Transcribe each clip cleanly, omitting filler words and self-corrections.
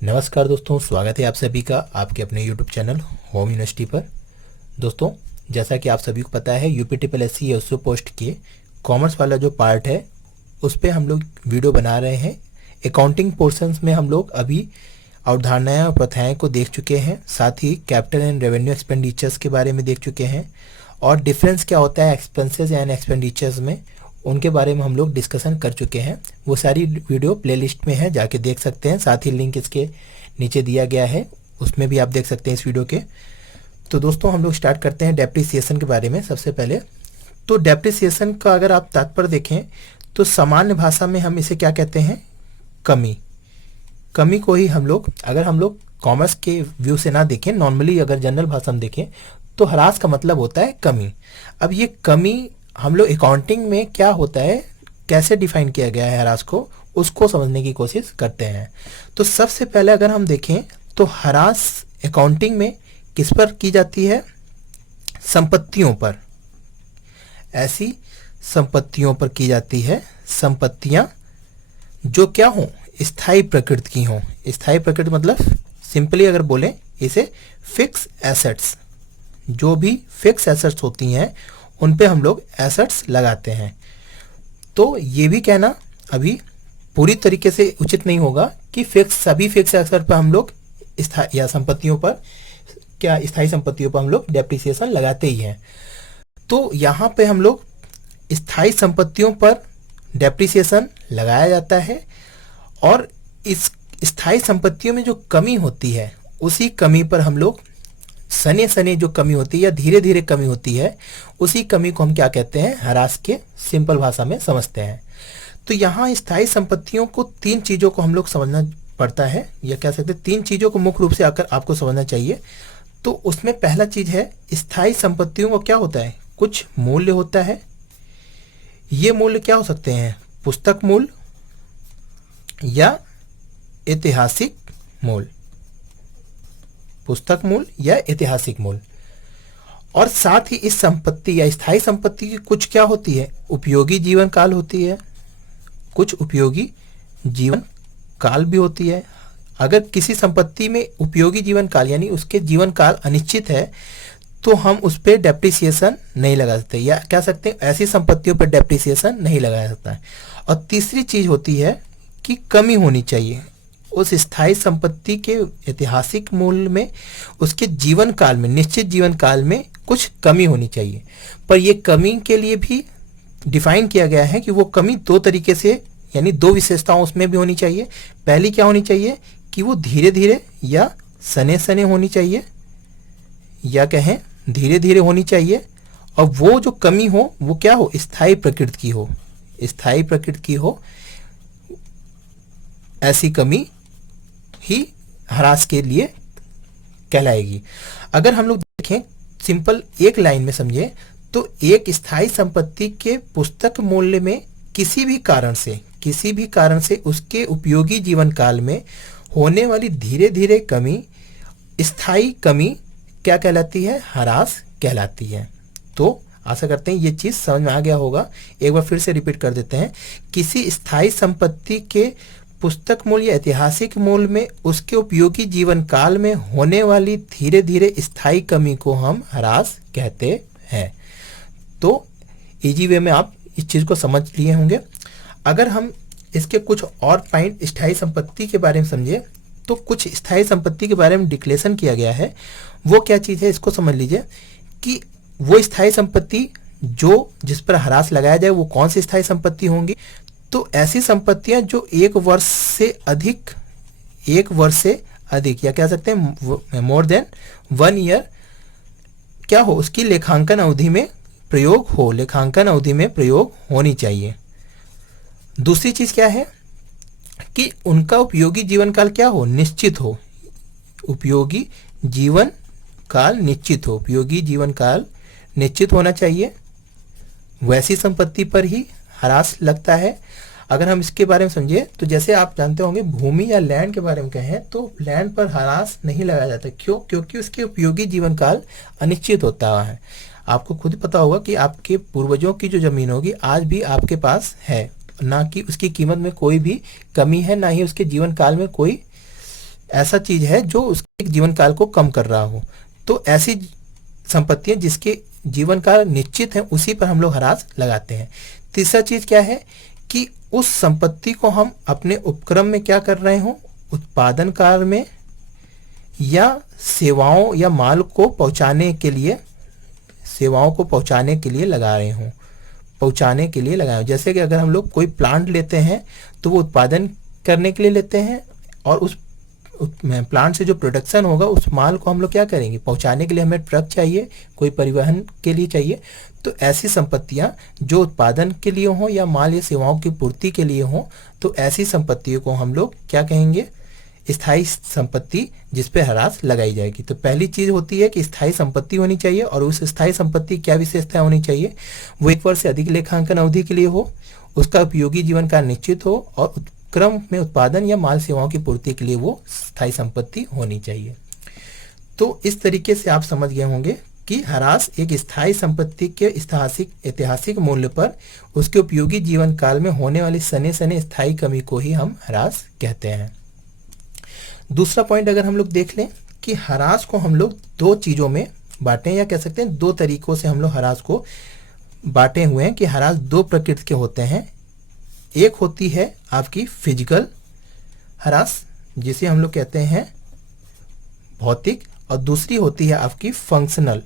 नमस्कार दोस्तों, स्वागत है आप सभी का आपके अपने YouTube चैनल होम यूनिवर्सिटी पर। दोस्तों, जैसा कि आप सभी को पता है UP triple S C SO post के कॉमर्स वाला जो पार्ट है उस पर हम लोग वीडियो बना रहे हैं। अकाउंटिंग पोर्शंस में हम लोग अभी अवधारणाएं और प्रथाएं को देख चुके हैं, साथ ही कैपिटल एंड रेवेन्यू एक्सपेंडिचर्स के बारे में देख चुके हैं और डिफरेंस क्या होता है एक्सपेंसेस एंड एक्सपेंडिचर्स में, उनके बारे में हम लोग डिस्कशन कर चुके हैं। वो सारी वीडियो प्लेलिस्ट में है, जाके देख सकते हैं। साथ ही लिंक इसके नीचे दिया गया है, उसमें भी आप देख सकते हैं इस वीडियो के। तो दोस्तों, हम लोग स्टार्ट करते हैं डेप्रिसिएशन के बारे में। सबसे पहले तो डेप्रिसिएशन का अगर आप तात्पर्य देखें तो सामान्य भाषा में हम इसे क्या कहते हैं, कमी। कमी को ही हम लोग, अगर हम लोग कॉमर्स के व्यू से ना देखें, नॉर्मली अगर जनरल भाषा में देखें तो ह्रास का मतलब होता है कमी। अब ये कमी हम लोग अकाउंटिंग में क्या होता है, कैसे डिफाइन किया गया है ह्रास को, उसको समझने की कोशिश करते हैं। तो सबसे पहले अगर हम देखें तो ह्रास अकाउंटिंग में किस पर की जाती है, संपत्तियों पर। ऐसी संपत्तियों पर की जाती है, संपत्तियां जो क्या हो, स्थायी प्रकृति की हो। स्थायी प्रकृति मतलब सिंपली अगर बोलें इसे फिक्स एसेट्स। जो भी फिक्स एसेट्स होती हैं उन पे हम लोग एसेट्स लगाते हैं। तो ये भी कहना अभी पूरी तरीके से उचित नहीं होगा कि सभी फिक्स एसेट पर हम लोग या संपत्तियों पर, क्या स्थायी संपत्तियों पर हम लोग डेप्रिसिएशन लगाते ही हैं। तो यहाँ पे हम लोग स्थायी संपत्तियों पर डेप्रिसिएशन लगाया जाता है और इस स्थायी संपत्तियों में जो कमी होती है उसी कमी पर हम लोग सने सने जो कमी होती है या धीरे धीरे कमी होती है, उसी कमी को हम क्या कहते हैं, ह्रास के सिंपल भाषा में समझते हैं। तो यहाँ स्थायी संपत्तियों को तीन चीज़ों को हम लोग समझना पड़ता है, या कह सकते हैं तीन चीज़ों को मुख्य रूप से आकर आपको समझना चाहिए। तो उसमें पहला चीज़ है, स्थायी संपत्तियों को क्या होता है, कुछ मूल्य होता है। ये मूल्य क्या हो सकते हैं, पुस्तक मूल्य या ऐतिहासिक मूल्य, पुस्तक मूल्य या ऐतिहासिक मूल्य। और साथ ही इस संपत्ति या स्थायी संपत्ति की कुछ क्या होती है, उपयोगी जीवन काल होती है, कुछ उपयोगी जीवन काल भी होती है। अगर किसी संपत्ति में उपयोगी जीवन काल यानी उसके जीवन काल अनिश्चित है तो हम उस पर डेप्रिसिएशन नहीं लगा सकते, या कह सकते हैं ऐसी संपत्तियों पर डेप्रिसिएशन नहीं लगाया सकता है। और तीसरी चीज होती है कि कमी होनी चाहिए उस स्थायी संपत्ति के ऐतिहासिक मूल्य में, उसके जीवन काल में, निश्चित जीवन काल में कुछ कमी होनी चाहिए। पर यह कमी के लिए भी डिफाइन किया गया है कि वो कमी दो तरीके से, यानी दो विशेषताओं उसमें भी होनी चाहिए। पहली क्या होनी चाहिए कि वो धीरे धीरे या सने सने होनी चाहिए, या कहें धीरे धीरे होनी चाहिए। और वो जो कमी हो वो क्या हो, स्थायी प्रकृति की हो, स्थायी प्रकृति की हो। ऐसी कमी ही ह्रास के लिए कहलाएगी। अगर हम लोग देखें सिंपल एक लाइन में समझे तो एक स्थायी संपत्ति के पुस्तक मूल्य में किसी भी कारण से उसके उपयोगी जीवन काल में होने वाली धीरे धीरे कमी, स्थायी कमी क्या कहलाती है, ह्रास कहलाती है। तो आशा करते हैं ये चीज समझ में आ गया होगा। एक बार फिर से रिपीट कर देते हैं, किसी स्थायी संपत्ति के पुस्तक मूल्य या ऐतिहासिक मूल्य में उसके उपयोगी जीवन काल में होने वाली धीरे धीरे स्थायी कमी को हम ह्रास कहते हैं। तो इजी वे में आप इस चीज को समझ लिए होंगे। अगर हम इसके कुछ और पॉइंट स्थायी संपत्ति के बारे में समझे तो कुछ स्थायी संपत्ति के बारे में डिक्लेरेशन किया गया है। वो क्या चीज है, इसको समझ लीजिए कि वो स्थायी संपत्ति जो जिस पर ह्रास लगाया जाए वो कौन सी स्थायी संपत्ति होंगी। तो ऐसी संपत्तियां जो एक वर्ष से अधिक, या कह सकते हैं मोर देन 1 ईयर क्या हो, उसकी लेखांकन अवधि में प्रयोग होनी चाहिए। दूसरी चीज क्या है कि उनका उपयोगी जीवन काल क्या हो, निश्चित हो। उपयोगी जीवन काल निश्चित होना चाहिए। वैसी संपत्ति पर ही ह्रास लगता है। अगर हम इसके बारे में समझे तो जैसे आप जानते होंगे भूमि या लैंड के बारे में कहें तो लैंड पर ह्रास नहीं लगाया जाता। क्यों? क्योंकि उसके उपयोगी जीवन काल अनिश्चित होता है। आपको खुद पता होगा कि आपके पूर्वजों की जो जमीन होगी आज भी आपके पास है, ना कि उसकी कीमत में कोई भी कमी है, ना ही उसके जीवन काल में कोई ऐसा चीज है जो उसके जीवन काल को कम कर रहा हो। तो ऐसी संपत्तियां जिसके जीवन काल निश्चित है उसी पर हम लोग ह्रास लगाते हैं। तीसरा चीज क्या है कि उस संपत्ति को हम अपने उपक्रम में क्या कर रहे हो, उत्पादन कार्य में या सेवाओं या माल को पहुंचाने के लिए, सेवाओं को पहुंचाने के लिए लगा रहे हो, पहुंचाने के लिए लगाए हो। जैसे कि अगर हम लोग कोई प्लांट लेते हैं तो वो उत्पादन करने के लिए लेते हैं, और उस प्लांट से जो प्रोडक्शन होगा उस माल को हम लोग क्या करेंगे, पहुंचाने के लिए हमें ट्रक चाहिए, कोई परिवहन के लिए चाहिए। तो ऐसी संपत्तियां जो उत्पादन के लिए हो या माल या सेवाओं की पूर्ति के लिए हो, तो ऐसी संपत्तियों को हम लोग क्या कहेंगे, स्थायी संपत्ति, जिस पे ह्रास लगाई जाएगी। तो पहली चीज होती है कि स्थायी संपत्ति होनी चाहिए, और उस स्थायी संपत्ति क्या विशेषता होनी चाहिए, वो 1 वर्ष से अधिक लेखांकन अवधि के लिए हो, उसका उपयोगी जीवन काल निश्चित हो, और क्रम में उत्पादन या माल सेवाओं की पूर्ति के लिए वो स्थायी संपत्ति होनी चाहिए। तो इस तरीके से आप समझ गए होंगे कि ह्रास एक स्थायी संपत्ति के ऐतिहासिक मूल्य पर उसके उपयोगी जीवन काल में होने वाली सने सने स्थायी कमी को ही हम ह्रास कहते हैं। दूसरा पॉइंट अगर हम लोग देख लें कि ह्रास को हम लोग 2 चीजों में बांटें, या कह सकते हैं 2 तरीकों से हम लोग ह्रास को बांटे हुए हैं कि ह्रास 2 प्रकृति के होते हैं। एक होती है आपकी फिजिकल ह्रास, जिसे हम लोग कहते हैं भौतिक, और दूसरी होती है आपकी फंक्शनल,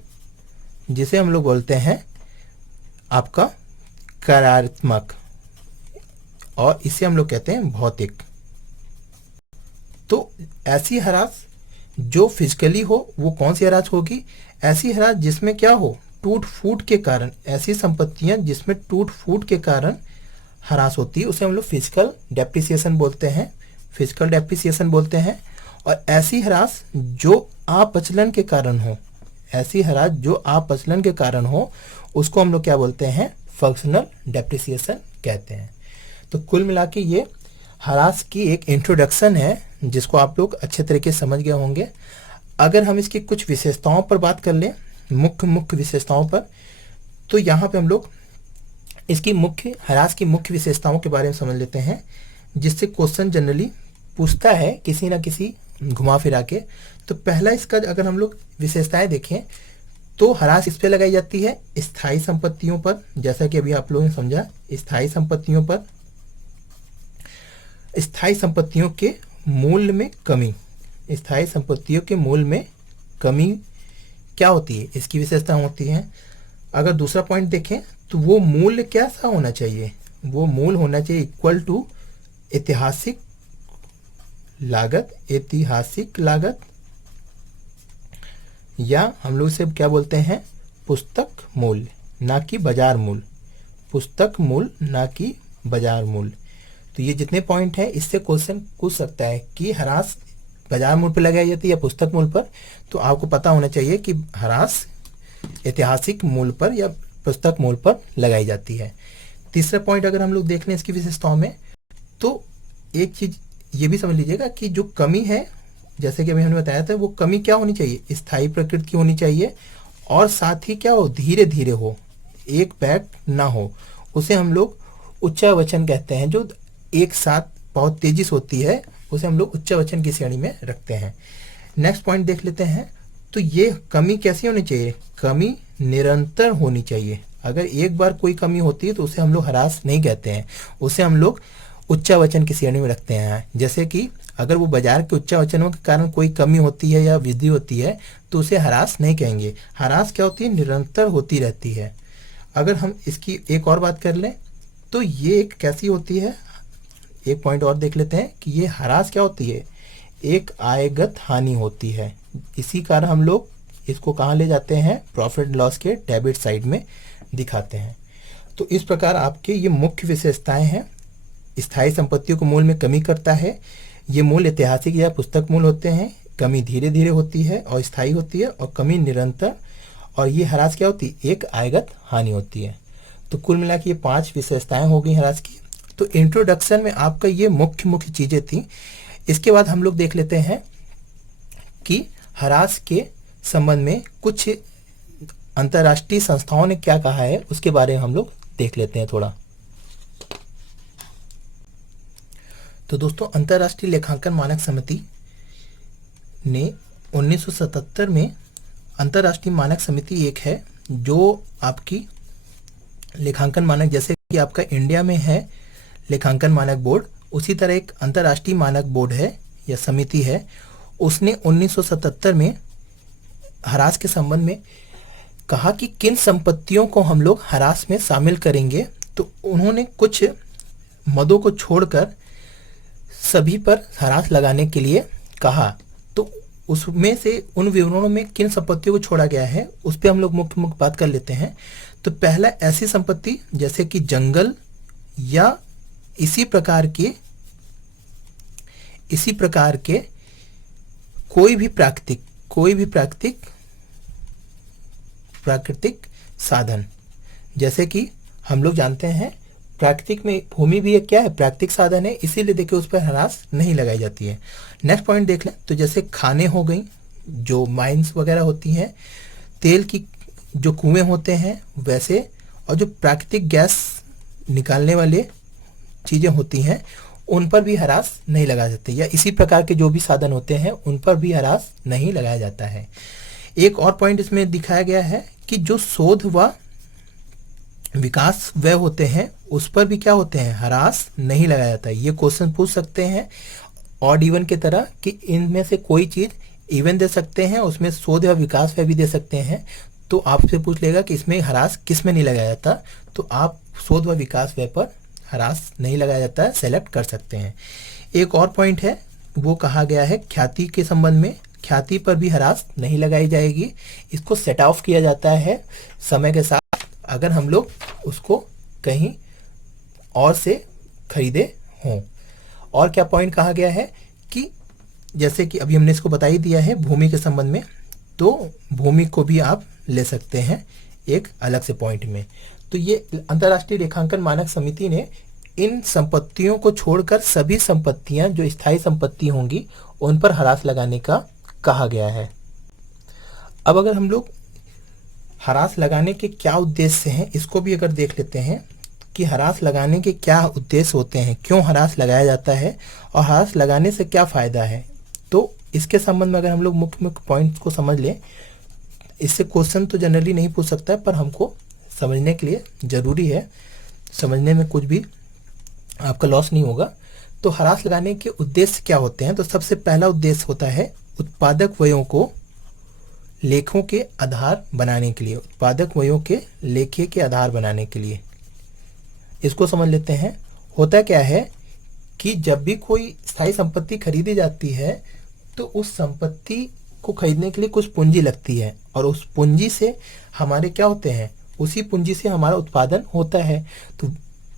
जिसे हम लोग बोलते हैं आपका कार्यात्मक, और इसे हम लोग कहते हैं भौतिक। तो ऐसी ह्रास जो फिजिकली हो वो कौन सी ह्रास होगी, ऐसी ह्रास जिसमें क्या हो, टूट फूट के कारण, ऐसी संपत्तियां जिसमें टूट फूट के कारण ह्रास होती है उसे हम लोग फिजिकल डेप्रिसिएशन बोलते हैं, फिजिकल डेप्रिसिएशन बोलते हैं। और ऐसी ह्रास जो अपचलन के कारण हो, ऐसी ह्रास जो अपचलन के कारण हो, उसको हम लोग क्या बोलते हैं, फंक्शनल डेप्रिसिएशन कहते हैं। तो कुल मिला के ये ह्रास की एक इंट्रोडक्शन है जिसको आप लोग अच्छे तरीके से समझ गए होंगे। अगर हम इसकी कुछ विशेषताओं पर बात कर लें, मुख्य विशेषताओं पर, तो यहाँ पे हम लोग इसकी ह्रास की मुख्य विशेषताओं के बारे में समझ लेते हैं, जिससे क्वेश्चन जनरली पूछता है किसी ना किसी घुमा फिरा के। तो पहला इसका अगर हम लोग विशेषताएं देखें तो ह्रास इस पे लगाई जाती है स्थायी संपत्तियों पर, जैसा कि अभी आप लोगों ने समझा, स्थायी संपत्तियों पर, स्थायी संपत्तियों के मूल्य में कमी, स्थायी संपत्तियों के मूल्य में कमी क्या होती है, इसकी विशेषता होती है। अगर दूसरा पॉइंट देखें तो वो मूल्य कैसा होना चाहिए, वो मूल्य होना चाहिए इक्वल टू ऐतिहासिक लागत, ऐतिहासिक लागत, या हम लोग इसे क्या बोलते हैं, पुस्तक मूल्य, ना कि बाजार मूल्य, पुस्तक मूल्य ना कि बाजार मूल्य। तो ये जितने पॉइंट हैं इससे क्वेश्चन पूछ सकता है कि ह्रास बाजार मूल्य पर लगाई जाती है या पुस्तक मूल्य पर। तो आपको पता होना चाहिए कि ह्रास ऐतिहासिक मूल्य पर या पुस्तक मूल्य पर लगाई जाती है। तीसरा पॉइंट अगर हम लोग देख लें इसकी विशेषताओं में, तो एक चीज ये भी समझ लीजिएगा कि जो कमी है, जैसे कि अभी हमने बताया था, वो कमी क्या होनी चाहिए, स्थायी प्रकृति की होनी चाहिए, और साथ ही क्या हो, धीरे धीरे हो, एक बैग ना हो। उसे हम लोग उच्चावचन कहते हैं, जो एक साथ बहुत तेजी से होती है, उसे हम लोग उच्चावचन की श्रेणी में रखते हैं। नेक्स्ट पॉइंट देख लेते हैं। तो ये कमी कैसी होनी चाहिए, कमी निरंतर होनी चाहिए। अगर एक बार कोई कमी होती है तो उसे हम लोग ह्रास नहीं कहते हैं, उसे हम लोग उच्चावचन की श्रेणी में रखते हैं। जैसे कि अगर वो बाजार के उच्चावचनों के कारण कोई कमी होती है या वृद्धि होती है तो उसे ह्रास नहीं कहेंगे। ह्रास क्या होती है, निरंतर होती रहती है। अगर हम इसकी एक और बात कर लें तो ये एक कैसी होती है, एक पॉइंट और देख लेते हैं कि ये ह्रास क्या होती है, एक आयगत हानि होती है। इसी कारण हम लोग इसको कहाँ ले जाते हैं, प्रॉफिट लॉस के डेबिट साइड में दिखाते हैं। तो इस प्रकार आपके ये मुख्य विशेषताएं हैं। स्थायी संपत्तियों को मूल्य में कमी करता है, ये मूल्य ऐतिहासिक या पुस्तक मूल्य होते हैं, कमी धीरे धीरे होती है और स्थायी होती है, और कमी निरंतर, और ये ह्रास क्या होती है, एक आयगत हानि होती है। तो कुल मिला के ये 5 विशेषताएं हो गई ह्रास की। तो इंट्रोडक्शन में आपका ये मुख्य चीजें थी। इसके बाद हम लोग देख लेते हैं कि ह्रास के संबंध में कुछ अंतर्राष्ट्रीय संस्थाओं ने क्या कहा है, उसके बारे में हम लोग देख लेते हैं थोड़ा। तो दोस्तों, अंतर्राष्ट्रीय लेखांकन मानक समिति ने 1977 में अंतर्राष्ट्रीय मानक समिति एक है जो आपकी लेखांकन मानक, जैसे कि आपका इंडिया में है लेखांकन मानक बोर्ड, उसी तरह एक अंतर्राष्ट्रीय मानक बोर्ड है या समिति है। उसने 1977 में ह्रास के संबंध में कहा कि किन संपत्तियों को हम लोग ह्रास में शामिल करेंगे। तो उन्होंने कुछ मदों को छोड़कर सभी पर ह्रास लगाने के लिए कहा। तो उसमें से उन विवरणों में किन संपत्तियों को छोड़ा गया है उस पर हम लोग मुख्य मुख्य बात कर लेते हैं। तो पहला, ऐसी संपत्ति जैसे कि जंगल या इसी प्रकार के कोई भी प्राकृतिक साधन, जैसे कि हम लोग जानते हैं प्राकृतिक में भूमि भी एक क्या है, प्राकृतिक साधन है, इसीलिए देखिए उस पर ह्रास नहीं लगाई जाती है। नेक्स्ट पॉइंट देख लें तो जैसे खाने हो गई, जो माइंस वगैरह होती हैं, तेल की जो कुएं होते हैं वैसे, और जो प्राकृतिक गैस निकालने वाले चीज़ें होती हैं उन पर भी ह्रास नहीं लगाया जाता, या इसी प्रकार के जो भी साधन होते हैं उन पर भी ह्रास नहीं लगाया जाता है। एक और पॉइंट इसमें दिखाया गया है कि जो शोध व विकास व्यय होते हैं उस पर भी क्या होते हैं, ह्रास नहीं लगाया जाता है। ये क्वेश्चन पूछ सकते हैं ऑड इवन के तरह कि इनमें से कोई चीज़ इवन दे सकते हैं, उसमें शोध या विकास व्यय भी दे सकते हैं। तो आपसे पूछ लेगा कि इसमें ह्रास किस में नहीं लगाया जाता, तो आप शोध व विकास व्यय पर ह्रास नहीं लगाया जाता है सेलेक्ट कर सकते हैं। एक और पॉइंट है, वो कहा गया है ख्याति के संबंध में, ख्याति पर भी ह्रास नहीं लगाई जाएगी। इसको सेट ऑफ किया जाता है समय के साथ अगर हम लोग उसको कहीं और से खरीदे हों। और क्या पॉइंट कहा गया है कि जैसे कि अभी हमने इसको बता ही दिया है भूमि के संबंध में, तो भूमि को भी आप ले सकते हैं एक अलग से पॉइंट में। तो ये अंतर्राष्ट्रीय रेखांकन मानक समिति ने इन संपत्तियों को छोड़कर सभी संपत्तियां जो स्थायी संपत्ति होंगी उन पर ह्रास लगाने का कहा गया है। अब अगर हम लोग ह्रास लगाने के क्या उद्देश्य हैं इसको भी अगर देख लेते हैं कि ह्रास लगाने के क्या उद्देश्य होते हैं, क्यों ह्रास लगाया जाता है और ह्रास लगाने से क्या फ़ायदा है, तो इसके संबंध में अगर हम लोग मुख्य मुख्य पॉइंट्स को समझ लें। इससे क्वेश्चन तो जनरली नहीं पूछ सकता है, पर हमको समझने के लिए ज़रूरी है, समझने में कुछ भी आपका लॉस नहीं होगा। तो ह्रास लगाने के उद्देश्य क्या होते हैं, तो सबसे पहला उद्देश्य होता है उत्पादक व्ययों को लेखों के आधार बनाने के लिए, उत्पादक व्ययों के लेखे के आधार बनाने के लिए। इसको समझ लेते हैं। होता क्या है कि जब भी कोई स्थायी संपत्ति खरीदी जाती है तो उस संपत्ति को खरीदने के लिए कुछ पूंजी लगती है, और उस पूंजी से हमारे क्या होते हैं, उसी पूंजी से हमारा उत्पादन होता है। तो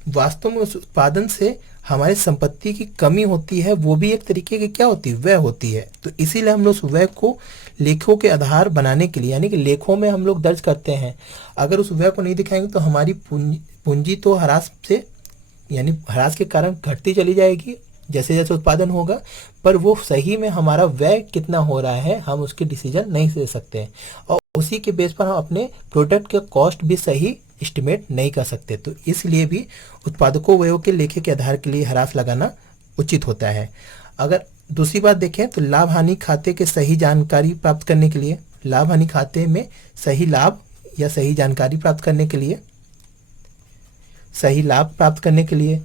वास्तव में उस उत्पादन से हमारी संपत्ति की कमी होती है, वो भी एक तरीके की क्या होती है, व्यय होती है। तो इसीलिए हम लोग उस व्यय को लेखों के आधार बनाने के लिए, यानी कि लेखों में हम लोग दर्ज करते हैं। अगर उस व्यय को नहीं दिखाएंगे तो हमारी पूंजी तो ह्रास से, यानी ह्रास के कारण घटती चली जाएगी जैसे जैसे उत्पादन होगा, पर वो सही में हमारा व्यय कितना हो रहा है हम उसके डिसीजन नहीं ले सकते हैं, और उसी के बेस पर हम अपने प्रोडक्ट के कॉस्ट भी सही एस्टिमेट नहीं कर सकते। तो इसलिए भी उत्पादकों व्ययों के लेखे के आधार के लिए ह्रास लगाना उचित होता है। अगर दूसरी बात देखें तो लाभ हानि खाते के सही जानकारी प्राप्त करने के लिए, लाभ हानि खाते में सही लाभ या सही जानकारी प्राप्त करने के लिए, सही लाभ प्राप्त करने के लिए,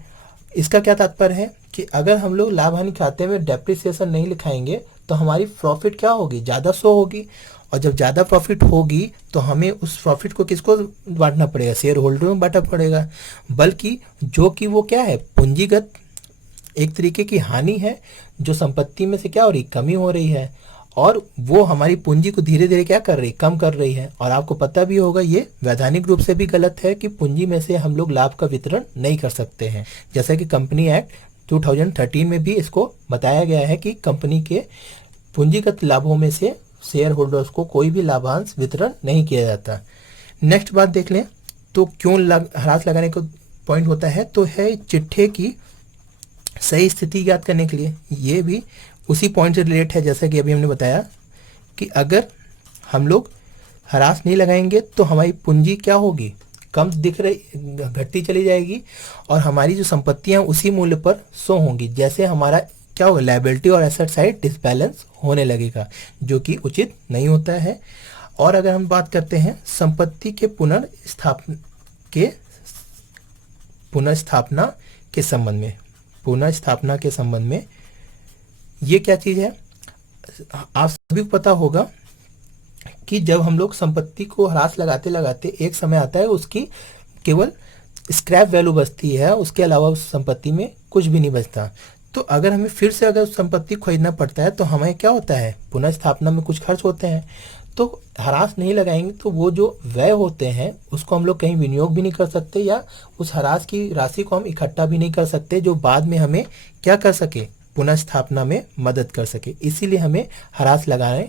इसका क्या तात्पर्य है कि अगर हम लोग लाभ हानि खाते में डेप्रिसिएशन नहीं लिखाएंगे तो हमारी प्रॉफिट क्या होगी, ज़्यादा शो होगी, और जब ज़्यादा प्रॉफिट होगी तो हमें उस प्रॉफिट को किसको बांटना पड़ेगा, शेयर होल्डर में बांटना पड़ेगा। बल्कि जो कि वो क्या है, पूंजीगत एक तरीके की हानि है, जो संपत्ति में से क्या हो रही, कमी हो रही है, और वो हमारी पूंजी को धीरे धीरे क्या कर रही, कम कर रही है। और आपको पता भी होगा ये वैधानिक रूप से भी गलत है कि पूंजी में से हम लोग लाभ का वितरण नहीं कर सकते हैं। जैसा कि कंपनी एक्ट 2013 में भी इसको बताया गया है कि कंपनी के पूंजीगत लाभों में से शेयर होल्डर्स को कोई भी लाभांश वितरण नहीं किया जाता। नेक्स्ट बात देख लें तो क्यों ह्रास लगाने का पॉइंट होता है, तो है चिट्ठे की सही स्थिति ज्ञात करने के लिए। ये भी उसी पॉइंट से रिलेट है, जैसा कि अभी हमने बताया कि अगर हम लोग ह्रास नहीं लगाएंगे तो हमारी पूंजी क्या होगी, कम दिख रही, घटती चली जाएगी, और हमारी जो संपत्तियां उसी मूल्य पर शो होंगी। जैसे हमारा क्या होगा, लायबिलिटी और एसेट साइड डिसबैलेंस होने लगेगा, जो कि उचित नहीं होता है। और अगर हम बात करते हैं संपत्ति के के पुनर्स्थापना के संबंध में, पुनर्स्थापना के संबंध में ये क्या चीज है, आप सभी को पता होगा कि जब हम लोग संपत्ति को ह्रास लगाते लगाते एक समय आता है उसकी केवल स्क्रैप वैल्यू बचती है, उसके अलावा उस संपत्ति में कुछ भी नहीं बचता। तो अगर हमें फिर से अगर संपत्ति खरीदना पड़ता है तो हमें क्या होता है, पुनर्स्थापना में कुछ खर्च होते हैं। तो ह्रास नहीं लगाएंगे तो वो जो व्यय होते हैं उसको हम लोग कहीं विनियोग भी नहीं कर सकते, या उस ह्रास की राशि को हम इकट्ठा भी नहीं कर सकते जो बाद में हमें क्या कर सके, पुनर्स्थापना में मदद कर सके। इसीलिए हमें ह्रास लगाने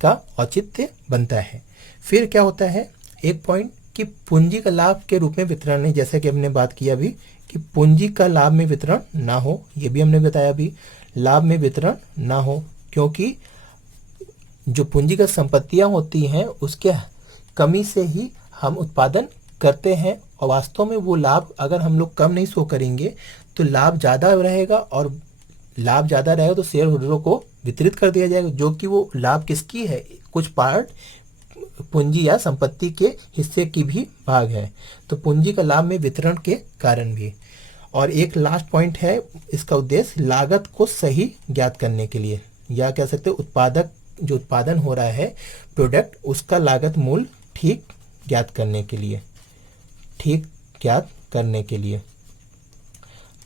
का औचित्य बनता है। फिर क्या होता है, एक पॉइंट कि पूंजी का लाभ के रूप में वितरण नहीं, जैसे कि हमने बात किया अभी कि पूंजी का लाभ में वितरण ना हो, ये भी हमने बताया अभी, लाभ में वितरण ना हो, क्योंकि जो पूंजीगत संपत्तियां होती हैं उसके कमी से ही हम उत्पादन करते हैं, और वास्तव में वो लाभ अगर हम लोग कम नहीं शो करेंगे तो लाभ ज़्यादा रहेगा, और लाभ ज़्यादा रहेगा तो शेयर होल्डरों को वितरित कर दिया जाएगा, जो कि वो लाभ किसकी है, कुछ पार्ट पूंजी या संपत्ति के हिस्से की भी भाग है। तो पूंजी का लाभ में वितरण के कारण भी। और एक लास्ट पॉइंट है, इसका उद्देश्य लागत को सही ज्ञात करने के लिए, या कह सकते हैं उत्पादक जो उत्पादन हो रहा है प्रोडक्ट, उसका लागत मूल्य ठीक ज्ञात करने के लिए, ठीक ज्ञात करने के लिए।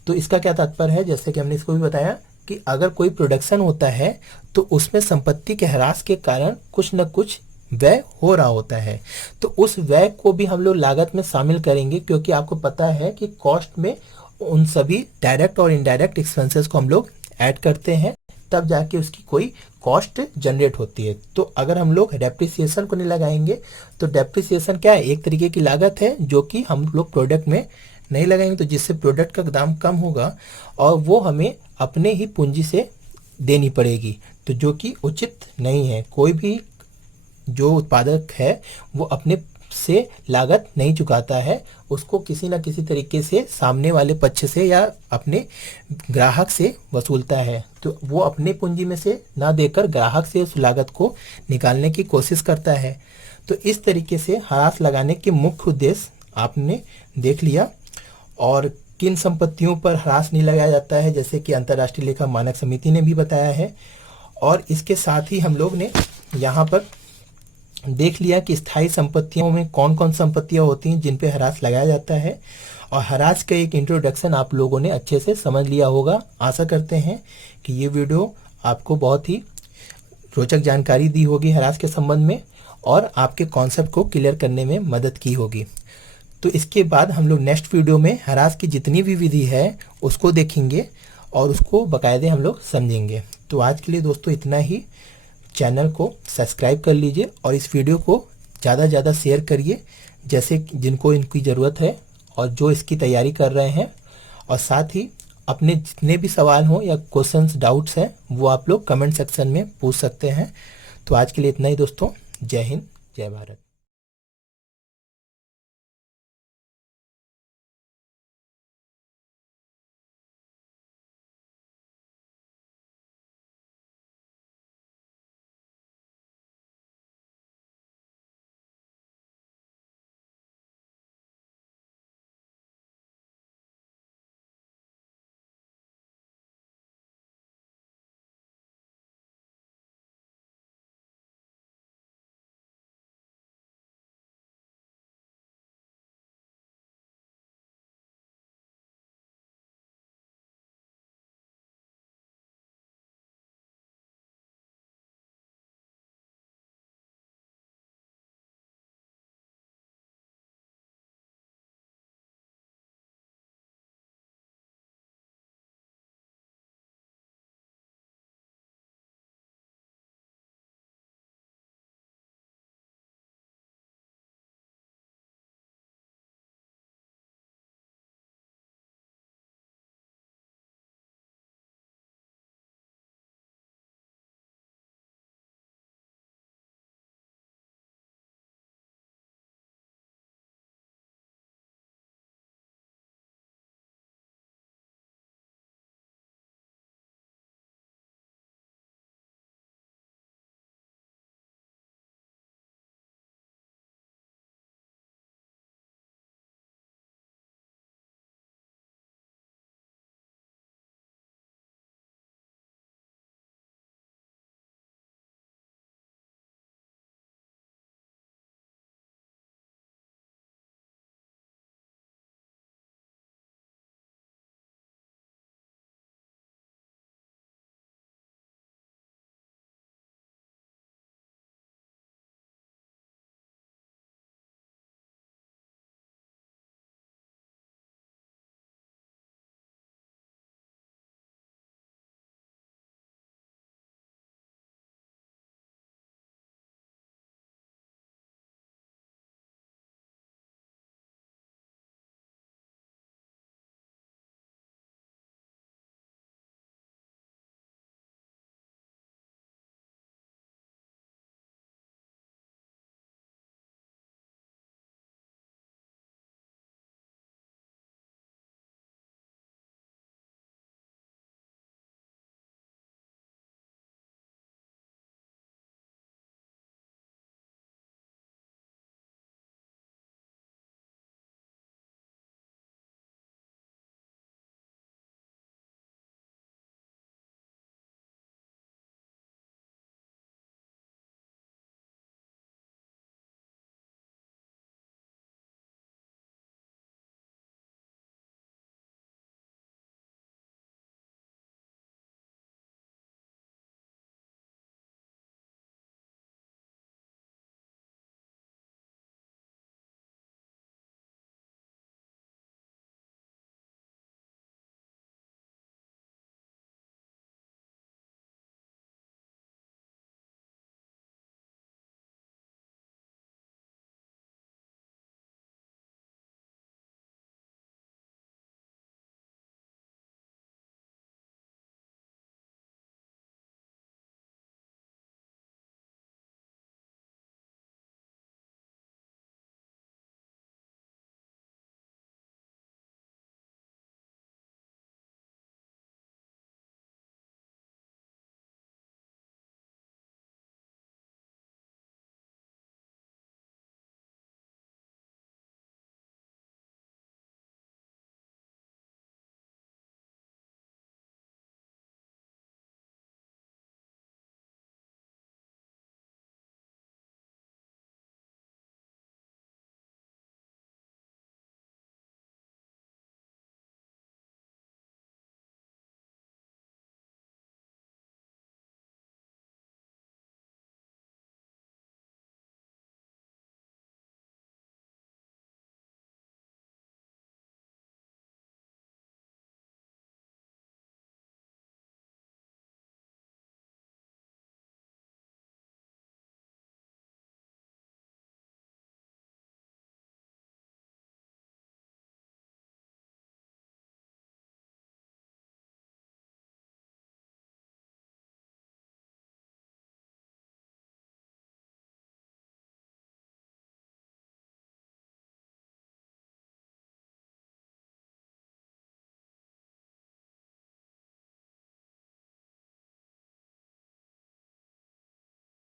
तो इसका क्या तात्पर्य है, जैसे कि हमने इसको भी बताया कि अगर कोई प्रोडक्शन होता है तो उसमें संपत्ति के ह्रास के कारण कुछ न कुछ व्यय हो रहा होता है, तो उस व्यय को भी हम लोग लागत में शामिल करेंगे, क्योंकि आपको पता है कि कॉस्ट में उन सभी डायरेक्ट और इनडायरेक्ट एक्सपेंसेस को हम लोग ऐड करते हैं, तब जाके उसकी कोई कॉस्ट जनरेट होती है। तो अगर हम लोग डेप्रिसिएशन को नहीं लगाएंगे तो डेप्रिसिएशन क्या है, एक तरीके की लागत है जो कि हम लोग प्रोडक्ट में नहीं लगाएंगे, तो जिससे प्रोडक्ट का दाम कम होगा और वो हमें अपने ही पूंजी से देनी पड़ेगी, तो जो कि उचित नहीं है। कोई भी जो उत्पादक है वो अपने से लागत नहीं चुकाता है, उसको किसी न किसी तरीके से सामने वाले पक्ष से या अपने ग्राहक से वसूलता है, तो वो अपने पूंजी में से ना देकर ग्राहक से उस लागत को निकालने की कोशिश करता है। तो इस तरीके से ह्रास लगाने के मुख्य उद्देश्य आपने देख लिया। और किन संपत्तियों पर ह्रास नहीं लगाया जाता है, जैसे कि अंतर्राष्ट्रीय लेखा मानक समिति ने भी बताया है। और इसके साथ ही हम लोग ने यहाँ पर देख लिया कि स्थायी संपत्तियों में कौन कौन संपत्तियां होती हैं जिन पे ह्रास लगाया जाता है, और ह्रास का एक इंट्रोडक्शन आप लोगों ने अच्छे से समझ लिया होगा। आशा करते हैं कि ये वीडियो आपको बहुत ही रोचक जानकारी दी होगी ह्रास के संबंध में, और आपके कॉन्सेप्ट को क्लियर करने में मदद की होगी। तो इसके बाद हम लोग नेक्स्ट वीडियो में ह्रास की जितनी भी विधि है उसको देखेंगे और उसको बाकायदे हम लोग समझेंगे। तो आज के लिए दोस्तों इतना ही। चैनल को सब्सक्राइब कर लीजिए और इस वीडियो को ज़्यादा से ज़्यादा शेयर करिए, जैसे जिनको इनकी ज़रूरत है और जो इसकी तैयारी कर रहे हैं। और साथ ही अपने जितने भी सवाल हों या क्वेश्चंस डाउट्स हैं वो आप लोग कमेंट सेक्शन में पूछ सकते हैं। तो आज के लिए इतना ही दोस्तों। जय हिंद, जय भारत।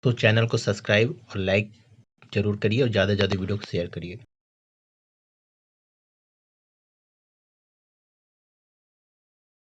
तो चैनल को सब्सक्राइब और लाइक ज़रूर करिए और ज़्यादा से ज़्यादा वीडियो को शेयर करिए।